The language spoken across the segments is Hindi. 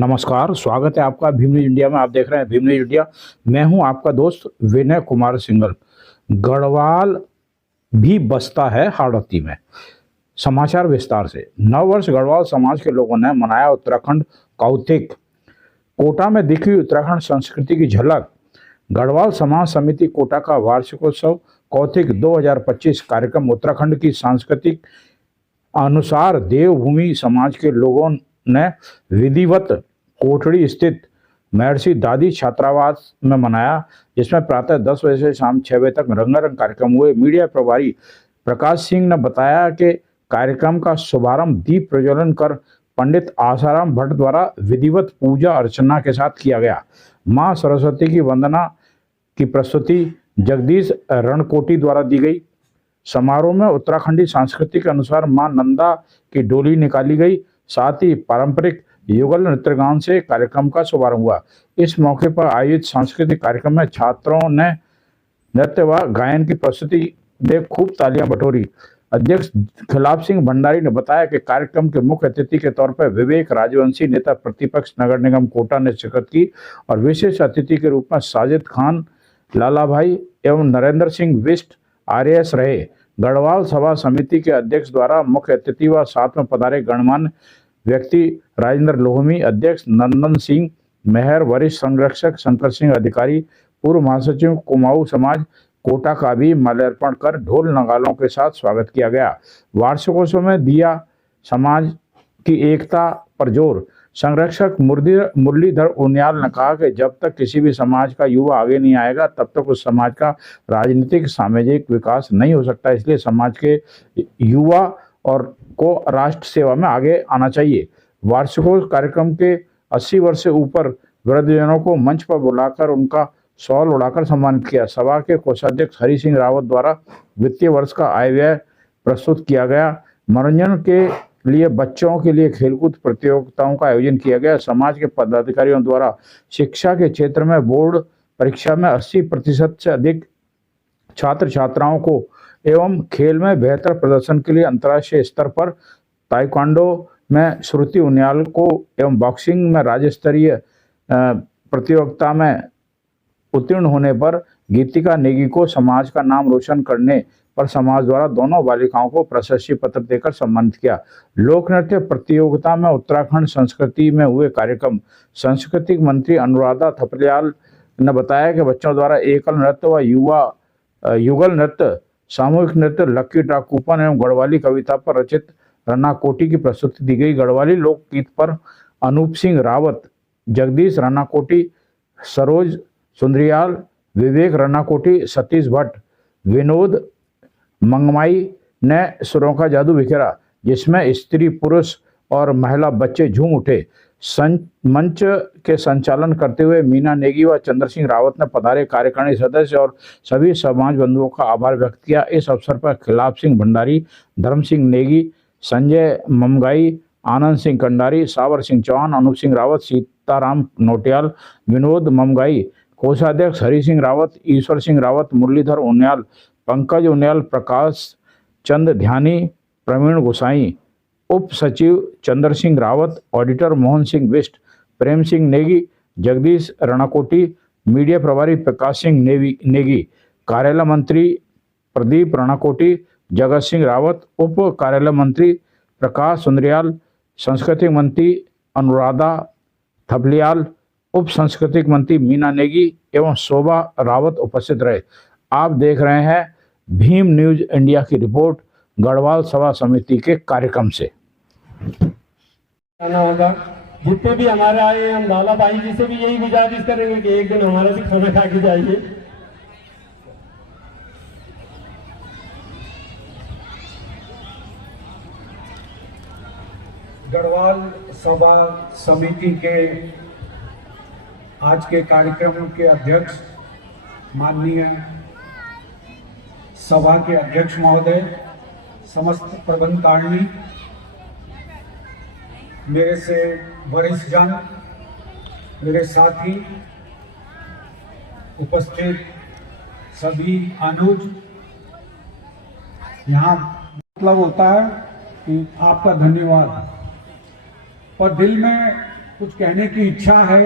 नमस्कार, स्वागत है आपका भीम न्यूज इंडिया में। आप देख रहे हैं भीम न्यूज इंडिया। मैं हूं आपका दोस्त विनय कुमार सिंघल। गढ़वाल भी बसता है हाड़ौती में। समाचार विस्तार से। नववर्ष गढ़वाल समाज के लोगों ने मनाया उत्तराखंड कौतिक। कोटा में दिखी उत्तराखंड संस्कृति की झलक। गढ़वाल समाज समिति कोटा का वार्षिकोत्सव कौतिक 2025 कार्यक्रम उत्तराखंड की सांस्कृतिक अनुसार देवभूमि समाज के लोगों ने विधिवत कोठड़ी स्थित महर्षि दादी छात्रावास में मनाया, जिसमें प्रातः 10 बजे से शाम 6 बजे तक रंगारंग कार्यक्रम हुए। मीडिया प्रभारी प्रकाश सिंह ने बताया कि कार्यक्रम का शुभारंभ दीप प्रज्वलन कर पंडित आसाराम भट्ट द्वारा विधिवत पूजा अर्चना के साथ किया गया। मां सरस्वती की वंदना की प्रस्तुति जगदीश रणकोटी द्वारा दी गई। समारोह में उत्तराखंडी संस्कृति के अनुसार मां नंदा की डोली निकाली गई। साथ ही पारंपरिक युगल नृत्य गान से कार्यक्रम का शुभारंभ हुआ। इस मौके पर आयोजित सांस्कृतिक कार्यक्रम में छात्रों ने नृत्य व गायन की प्रस्तुति दे खूब तालियां बटोरी। अध्यक्ष खिलाफ सिंह भंडारी ने बताया कि कार्यक्रम के मुख्य अतिथि के तौर पर विवेक राजवंशी नेता प्रतिपक्ष नगर निगम कोटा ने शिरकत की और विशेष अतिथि के रूप में साजिद खान, लाला भाई एवं नरेंद्र सिंह बिष्ट आरएएस रहे। गढ़वाल सभा समिति के अध्यक्ष द्वारा मुख्य अतिथि व साथ में पधारे गणमान्य व्यक्ति राजेंद्र लोहमी, अध्यक्ष नंदन सिंह मेहर, वरिष्ठ संरक्षक शंकर सिंह अधिकारी, पूर्व महासचिव कुमाऊं समाज कोटा का भी माल्यार्पण कर ढोल नगालों के साथ स्वागत किया गया। वार्षिकोत्सव में दिया समाज की एकता पर जोर। संरक्षक मुरलीधर उनियाल ने कहा कि जब तक किसी भी समाज का युवा आगे नहीं आएगा तब तक उस समाज का राजनीतिक सामाजिक विकास नहीं हो सकता। इसलिए समाज के युवा और को राष्ट्र सेवा में आगे आना चाहिए। वार्षिकोत्सव कार्यक्रम के 80 वर्ष से ऊपर वृद्धजनों को मंच पर बुलाकर उनका शॉल उड़ाकर सम्मानित किया। सभा के कोषाध्यक्ष हरि सिंह रावत द्वारा वित्तीय वर्ष का आय व्यय प्रस्तुत किया गया। मनोरंजन के लिए बच्चों के लिए खेलकूद प्रतियोगिताओं का आयोजन किया गया। समाज के पदाधिकारियों द्वारा शिक्षा के क्षेत्र में बोर्ड परीक्षा में 80% से अधिक छात्र छात्राओं को एवं खेल में बेहतर प्रदर्शन के लिए अंतर्राष्ट्रीय स्तर पर ताइक्वांडो में श्रुति उनियाल को एवं बॉक्सिंग में राज्य स्तरीय प्रतियोगिता में उत्तीर्ण होने पर गीतिका नेगी को समाज का नाम रोशन करने पर समाज द्वारा दोनों बालिकाओं को प्रशस्ति पत्र देकर सम्मानित किया। लोक नृत्य प्रतियोगिता में उत्तराखंड संस्कृति में हुए कार्यक्रम सांस्कृतिक मंत्री अनुराधा थपलियाल ने बताया कि बच्चों द्वारा एकल नृत्य व युगल नृत्य, सामूहिक नृत्य, लक्की ड्रा कूपन एवं गढ़वाली कविता पर रचित रन्ना कोटी की प्रस्तुति दी गई। गढ़वाली लोकगीत पर अनूप सिंह रावत, जगदीश रन्ना कोटी, सरोज सुंदरियाल, विवेक रन्ना कोटी, सतीश भट्ट, विनोद मंगमाई ने सुरों का जादू बिखेरा, जिसमें स्त्री, पुरुष और महिला बच्चे झूम उठे। मंच के संचालन करते हुए मीना नेगी व चंद्र सिंह रावत ने पधारे कार्यकारिणी सदस्य और सभी समाज बंधुओं का आभार व्यक्त किया। इस अवसर पर खिलाफ सिंह भंडारी, धर्म सिंह नेगी, संजय ममगाई, आनंद सिंह कंडारी, सावर सिंह चौहान, अनूप सिंह रावत, सीताराम नोटियाल, विनोद ममगाई, कोषाध्यक्ष हरि सिंह रावत, ईश्वर सिंह रावत, मुरलीधर उनियाल, पंकज उनियाल, प्रकाश चंद ध्यानी, प्रवीण गोसाई, उप सचिव चंद्र सिंह रावत, ऑडिटर मोहन सिंह बिष्ट, प्रेम सिंह नेगी, जगदीश रणकोटी, मीडिया प्रभारी प्रकाश सिंह नेगी, कार्यालय मंत्री प्रदीप रणकोटी, जगत सिंह रावत, उप कार्यालय मंत्री प्रकाश सुंदरियाल, सांस्कृतिक मंत्री अनुराधा थपलियाल, उप सांस्कृतिक मंत्री मीना नेगी एवं शोभा रावत उपस्थित रहे। आप देख रहे हैं भीम न्यूज इंडिया की रिपोर्ट गढ़वाल सभा समिति के कार्यक्रम से। आना होगा। जितने भी हमारे आए हम लाला भाई जी से भी यही गुजारिश करेंगे कि एक दिन हमारा भी खाना खा के जाइए। गढ़वाल सभा समिति के आज के कार्यक्रम के अध्यक्ष माननीय सभा के अध्यक्ष महोदय, समस्त प्रबंधकारिणी, मेरे से वरिष्ठ जन, मेरे साथी, उपस्थित सभी अनुज, यहाँ मतलब होता है कि आपका धन्यवाद, पर दिल में कुछ कहने की इच्छा है।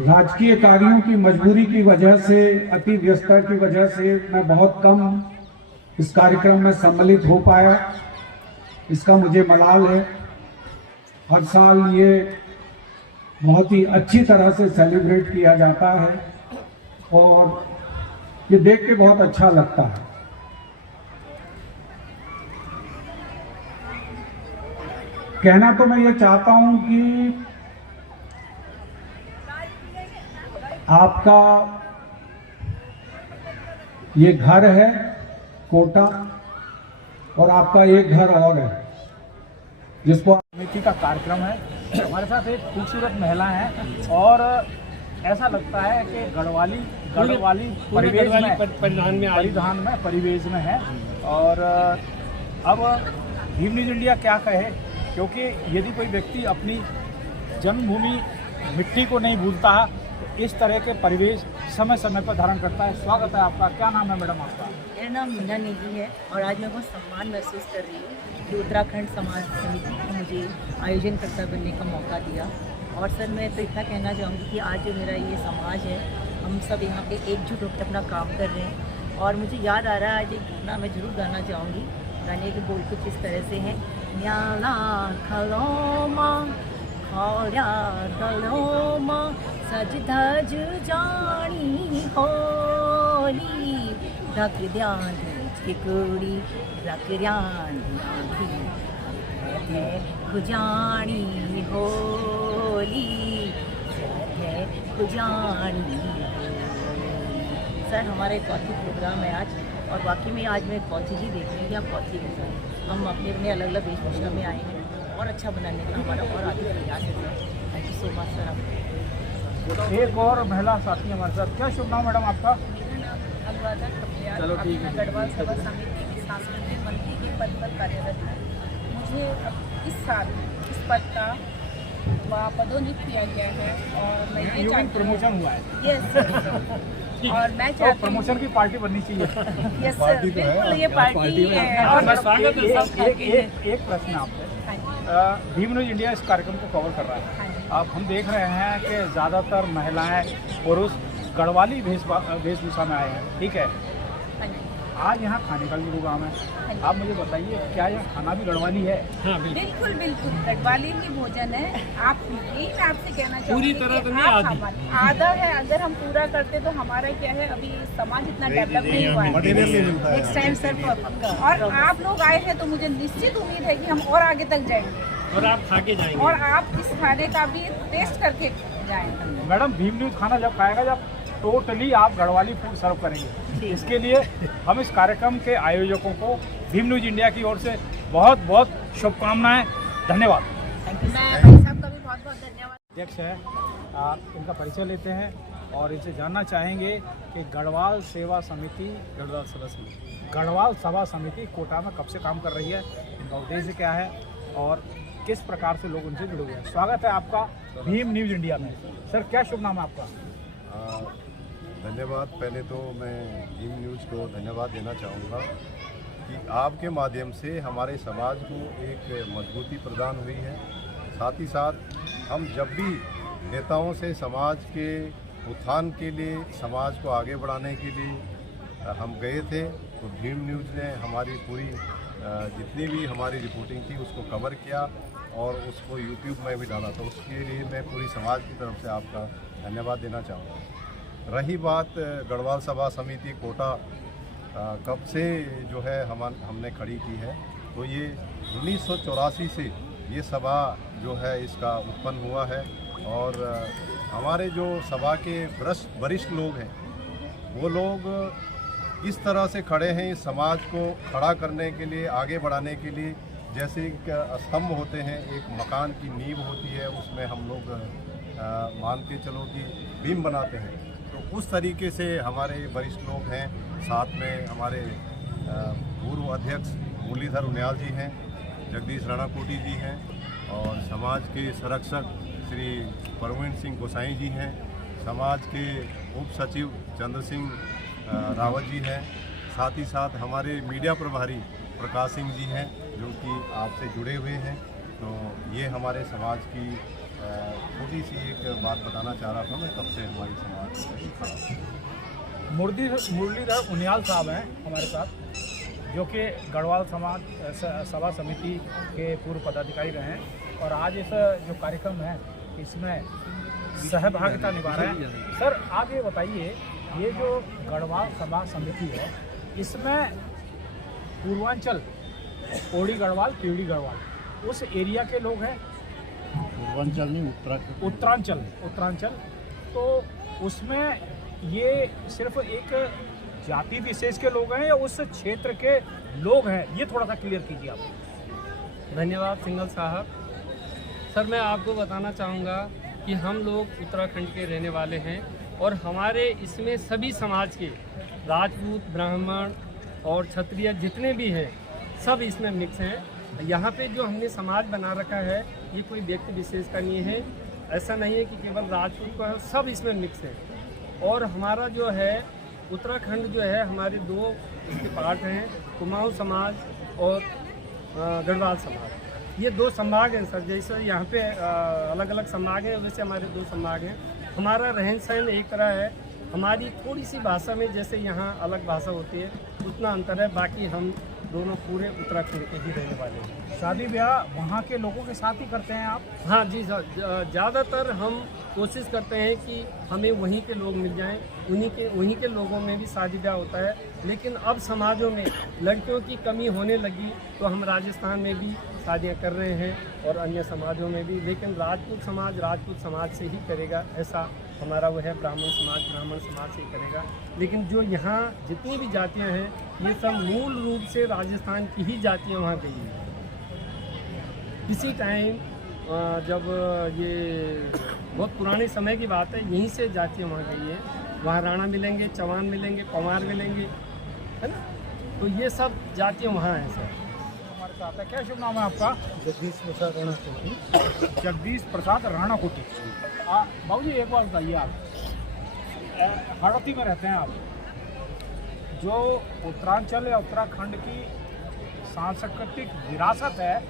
राजकीय कार्यों की मजबूरी की वजह से, अति व्यस्तता की वजह से मैं बहुत कम इस कार्यक्रम में सम्मिलित हो पाया। इसका मुझे मलाल है। हर साल ये बहुत ही अच्छी तरह से सेलिब्रेट किया जाता है और ये देख के बहुत अच्छा लगता है। कहना तो मैं ये चाहता हूं कि आपका ये घर है कोटा, और आपका एक घर और है जिसको समिति का कार्यक्रम है। हमारे साथ एक खूबसूरत महिला है और ऐसा लगता है कि गढ़वाली परिवेश में, परिवेश में है। और अब भीम न्यूज इंडिया क्या कहे, क्योंकि यदि कोई व्यक्ति अपनी जन्मभूमि मिट्टी को नहीं भूलता है तो इस तरह के परिवेश समय समय पर धारण करता है। स्वागत है आपका। क्या नाम है मैडम आपका? मेरा नाम मीना नेगी है और आज मैं बहुत सम्मान महसूस कर रही हूँ कि उत्तराखंड समाज समिति ने मुझे आयोजनकर्ता बनने का मौका दिया। और सर मैं तो इतना कहना चाहूँगी कि आज जो मेरा ये समाज है, हम सब यहाँ पे एकजुट होकर अपना काम कर रहे हैं। और मुझे याद आ रहा है आज एक गाना मैं ज़रूर गाना चाहूँगी। गाने के बोल कुछ इस तरह से हैं। न्याला खलोमा खौरा गलोमा सज धज जानी होली रख ध्यान की कुड़ी रख ध्यान खुजानी होली खुजानी। सर हमारा एक कौथी प्रोग्राम है आज, और वाकई में आज मैं कौथी जी देख रही हूँ कि आप कौथी के साथ हम अपने अपने अलग अलग वेशभूषा में आए हैं और अच्छा बनाने का हमारा और आगे प्रयास है। Thank you so much sir. आप एक और महिला साथी हमारे साथ। क्या शुभ नाम मैडम आपका? अनुराधा कपड़िया। चलो ठीक है। गढ़वाल सभा समिति की सांस्कृतिक मंत्री के पद पर कार्यरत है। मुझे अब इस साल इस पद का पदोन्नत किया गया है और मैं ये चाहती हूँ प्रमोशन हुआ है। यस और मैं चाहती हूँ प्रमोशन की पार्टी बननी चाहिए। यस सर बिल्कुल ये पार्टी है। और एक प्रश्न आपसे। भीम न्यूज इंडिया इस कार्यक्रम को कवर कर रहा है। अब हम देख रहे हैं कि ज़्यादातर महिलाएं पुरुष गढ़वाली वेशभूषा में आए हैं, ठीक है। आज यहाँ खाने का भी प्रोग्राम है। आप मुझे बताइए क्या यह खाना भी गढ़वाली है? बिल्कुल बिल्कुल गढ़वाली ही भोजन है। आप यही मैं आपसे कहना चाहूँगी पूरी तरह तो नहीं आधा है। अगर हम पूरा करते तो हमारा क्या है, अभी समाज इतना डेवलप नहीं हुआ है। नेक्स्ट टाइम सर और आप लोग आए हैं तो मुझे निश्चित उम्मीद है कि हम और आगे तक जाएंगे और आप खा के जाएंगे और आप इस खाने का भी टेस्ट करके जाएंगे। मैडम भीम न्यूज खाना जब खाएगा जब टोटली आप गढ़वाली फूड सर्व करेंगे। इसके लिए हम इस कार्यक्रम के आयोजकों को भीम न्यूज इंडिया की ओर से बहुत बहुत शुभकामनाएं। धन्यवाद। मैं भाई साहब का भी बहुत बहुत धन्यवाद। अध्यक्ष है, इनका परिचय लेते हैं और इनसे जानना चाहेंगे कि गढ़वाल सभा समिति कोटा में कब से काम कर रही है, इनका उद्देश्य क्या है और किस प्रकार से लोग उनसे जुड़े हुए हैं। स्वागत है आपका भीम न्यूज इंडिया में। सर क्या शुभ नाम है आपका? धन्यवाद। पहले तो मैं भीम न्यूज़ को धन्यवाद देना चाहूँगा कि आपके माध्यम से हमारे समाज को एक मजबूती प्रदान हुई है। साथ ही साथ हम जब भी नेताओं से समाज के उत्थान के लिए, समाज को आगे बढ़ाने के लिए हम गए थे तो भीम न्यूज़ ने हमारी पूरी जितनी भी हमारी रिपोर्टिंग थी उसको कवर किया और उसको यूट्यूब में भी डाला। तो उसके लिए मैं पूरी समाज की तरफ से आपका धन्यवाद देना चाहूँगा। रही बात गढ़वाल सभा समिति कोटा कब से जो है हमने खड़ी की है, तो ये 1984 से ये सभा जो है इसका उत्पन्न हुआ है। और हमारे जो सभा के वरिष्ठ लोग हैं वो लोग इस तरह से खड़े हैं इस समाज को खड़ा करने के लिए, आगे बढ़ाने के लिए। जैसे स्तंभ होते हैं, एक मकान की नींव होती है, उसमें हम लोग मान के चलो कि बीम बनाते हैं, तो उस तरीके से हमारे वरिष्ठ लोग हैं। साथ में हमारे पूर्व अध्यक्ष मुरलीधर उनियाल जी हैं, जगदीश राणाकोटी जी हैं और समाज के संरक्षक श्री परवीन सिंह गोसाई जी हैं, समाज के उप सचिव चंद्र सिंह रावत जी हैं, साथ ही साथ हमारे मीडिया प्रभारी प्रकाश सिंह जी हैं जो कि आपसे जुड़े हुए हैं। तो ये हमारे समाज की छोटी सी एक बात बताना चाह रहा था मैं, तब से हमारी समाज में खड़ा हूँ। मुरलीधर उनियाल साहब हैं हमारे साथ, जो कि गढ़वाल समाज सभा समिति के पूर्व पदाधिकारी रहे हैं और आज इस जो कार्यक्रम है इसमें सहभागिता निभा रहे हैं। सर आप ये बताइए, ये जो गढ़वाल सभा समिति है इसमें पूर्वांचल, ओडी गढ़वाल, पीढ़ी गढ़वाल उस एरिया के लोग हैं? पूर्वांचल नहीं, उत्तरांचल। तो उसमें ये सिर्फ एक जाति विशेष के लोग हैं या उस क्षेत्र के लोग हैं, ये थोड़ा सा क्लियर कीजिए आप। धन्यवाद सिंगल साहब। सर मैं आपको बताना चाहूँगा कि हम लोग उत्तराखंड के रहने वाले हैं और हमारे इसमें सभी समाज के राजपूत, ब्राह्मण और क्षत्रिय जितने भी हैं सब इसमें मिक्स हैं। यहाँ पे जो हमने समाज बना रखा है ये कोई व्यक्ति विशेष का नहीं है, ऐसा नहीं है कि केवल राजपूत को है, सब इसमें मिक्स है। और हमारा जो है उत्तराखंड जो है हमारे दो इसके पार्ट हैं, कुमाऊँ समाज और गढ़वाल समाज। ये दो संभाग हैं सर, जैसे यहाँ पे अलग अलग संभाग हैं वैसे हमारे दो संभाग हैं। हमारा रहन सहन एक तरह है, हमारी थोड़ी सी भाषा में जैसे यहाँ अलग भाषा होती है उतना अंतर है, बाकी हम दोनों पूरे उत्तराखंड के ही रहने वाले हैं। शादी ब्याह वहाँ के लोगों के साथ ही करते हैं आप? हाँ जी सर, ज़्यादातर हम कोशिश करते हैं कि हमें वहीं के लोग मिल जाएं, उन्हीं के लोगों में भी शादी ब्याह होता है। लेकिन अब समाजों में लड़कियों की कमी होने लगी तो हम राजस्थान में भी शादियाँ कर रहे हैं और अन्य समाजों में भी, लेकिन राजपूत समाज से ही करेगा, ऐसा हमारा वो है। ब्राह्मण समाज से ही करेगा। लेकिन जो यहाँ जितनी भी जातियाँ हैं ये सब मूल रूप से राजस्थान की ही जातियाँ वहाँ गई हैं। किसी टाइम जब ये बहुत पुराने समय की बात है, यहीं से जातियाँ वहाँ गई हैं। वहाँ राणा मिलेंगे, चौहान मिलेंगे, पवार मिलेंगे, है ना। तो ये सब जातियाँ वहाँ हैं सर। हमारे साथ है, क्या शुभ नाम है आपका? जगदीश प्रसाद राणा कोटी। जगदीश प्रसाद राणा कोटी। बाबू जी एक बात बताइए, आप हाड़ौती में रहते हैं आप, जो उत्तरांचल या उत्तराखंड की सांस्कृतिक विरासत है,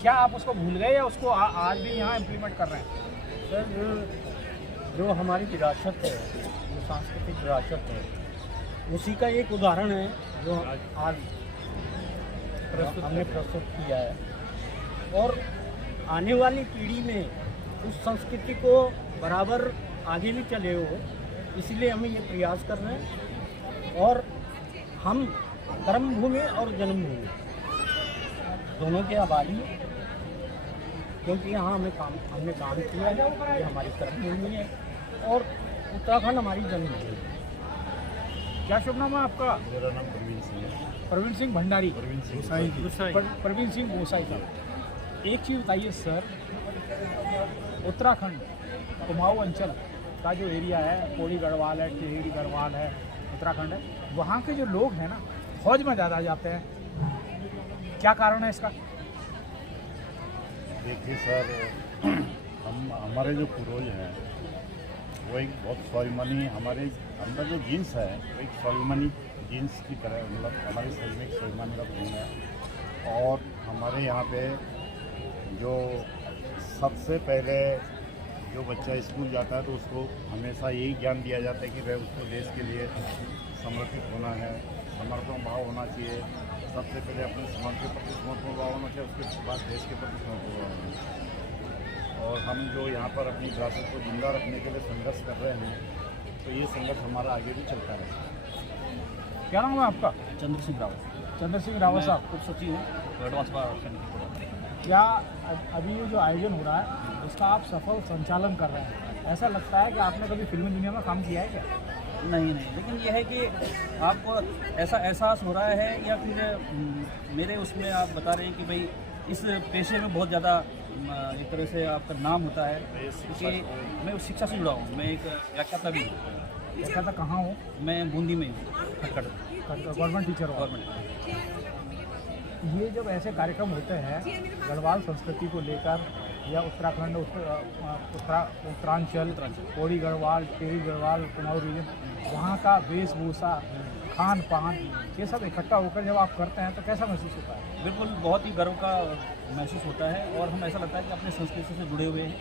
क्या आप उसको भूल गए या उसको आज भी यहाँ इम्प्लीमेंट कर रहे हैं? सर जो हमारी विरासत है, जो सांस्कृतिक विरासत है, उसी का एक उदाहरण है जो आज हमने प्रस्तुत किया है। और आने वाली पीढ़ी में उस संस्कृति को बराबर आगे भी चले हो, इसलिए हमें ये प्रयास कर रहे हैं। और हम कर्मभूमि और जन्मभूमि दोनों के आभारी हैं, क्योंकि यहाँ हमने काम किया है। ये हमारी कर्मभूमि है और उत्तराखंड हमारी जन्मभूमि है। क्या शुभ नाम है आपका? मेरा नाम प्रवीण सिंह है। प्रवीण सिंह भंडारी। प्रवीण सिंह प्रवीण सिंह गोसाई साहब, एक चीज़ बताइए सर, उत्तराखंड कुमाऊँ अंचल का जो एरिया है, पौड़ी गढ़वाल है, टिहरी गढ़वाल है, उत्तराखंड है, वहाँ के जो लोग हैं ना फौज में ज़्यादा जाते हैं, क्या कारण है इसका? देखिए सर, हमारे जो पूर्वज हैं वो एक बहुत स्वाभिमानी, हमारे अंदर जो जीन्स है वो एक स्वाभिमानी जीन्स की तरह, मतलब हमारे शरीर में एक स्वाभिमानी का गुण है। और हमारे यहाँ पे जो सबसे पहले जो बच्चा स्कूल जाता है तो उसको हमेशा यही ज्ञान दिया जाता है कि वह उसको देश के लिए समर्पित होना है, समर्पण भाव होना चाहिए। सबसे पहले अपने समाज के प्रति समर्पण भाव होना चाहिए, उसके बाद देश के प्रति समर्पण भाव होना चाहिए। और हम जो यहाँ पर अपनी विरासत को जिंदा रखने के लिए संघर्ष कर रहे हैं, तो ये संघर्ष हमारा आगे भी चलता है। क्या नाम है आपका? चंद्र सिंह रावत। चंद्र सिंह रावत साहब, खुद सचिव हूँ गढ़वाल सभा समिति। क्या अभी ये जो आयोजन हो रहा है उसका आप सफल संचालन कर रहे हैं? ऐसा लगता है कि आपने कभी फिल्मी दुनिया में काम किया है क्या? नहीं, लेकिन यह है कि आपको ऐसा एहसास हो रहा है या फिर मेरे उसमें आप बता रहे हैं कि भाई इस पेशे में बहुत ज़्यादा एक तरह से आपका नाम होता है, क्योंकि मैं उस शिक्षा से जुड़ा हूँ। मैं एक व्याख्याता भी हूँ। व्याख्याता कहाँ हो? मैं बूंदी में हूँ, खटखट गवर्नमेंट टीचर हो? गवर्नमेंट। ये जब ऐसे कार्यक्रम होते हैं गढ़वाल संस्कृति को लेकर या उत्तराखंड, उत्तरांचल, पौड़ी गढ़वाल, टिहरी गढ़वाल, कुमाऊं रीजन, वहाँ का वेशभूषा, खान पान, ये सब इकट्ठा होकर जब आप करते हैं तो कैसा महसूस होता है? बिल्कुल, बहुत ही गर्व का महसूस होता है और हम ऐसा लगता है कि अपने संस्कृति से जुड़े हुए हैं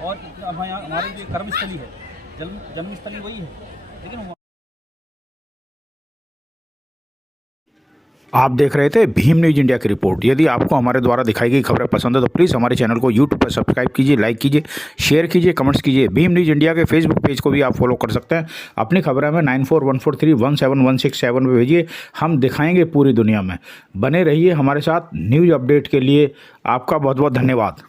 और हमारी जो कर्मस्थली है, जन्मस्थली वही है, लेकिन आप देख रहे थे भीम न्यूज़ इंडिया की रिपोर्ट। यदि आपको हमारे द्वारा दिखाई गई खबरें पसंद है तो प्लीज़ हमारे चैनल को यूट्यूब पर सब्सक्राइब कीजिए, लाइक कीजिए, शेयर कीजिए, कमेंट्स कीजिए। भीम न्यूज़ इंडिया के फेसबुक पेज को भी आप फॉलो कर सकते हैं। अपनी खबरें हमें 9414317167 पर भेजिए, हम दिखाएंगे पूरी दुनिया में। बने रहिए हमारे साथ। न्यूज़ अपडेट के लिए आपका बहुत बहुत धन्यवाद।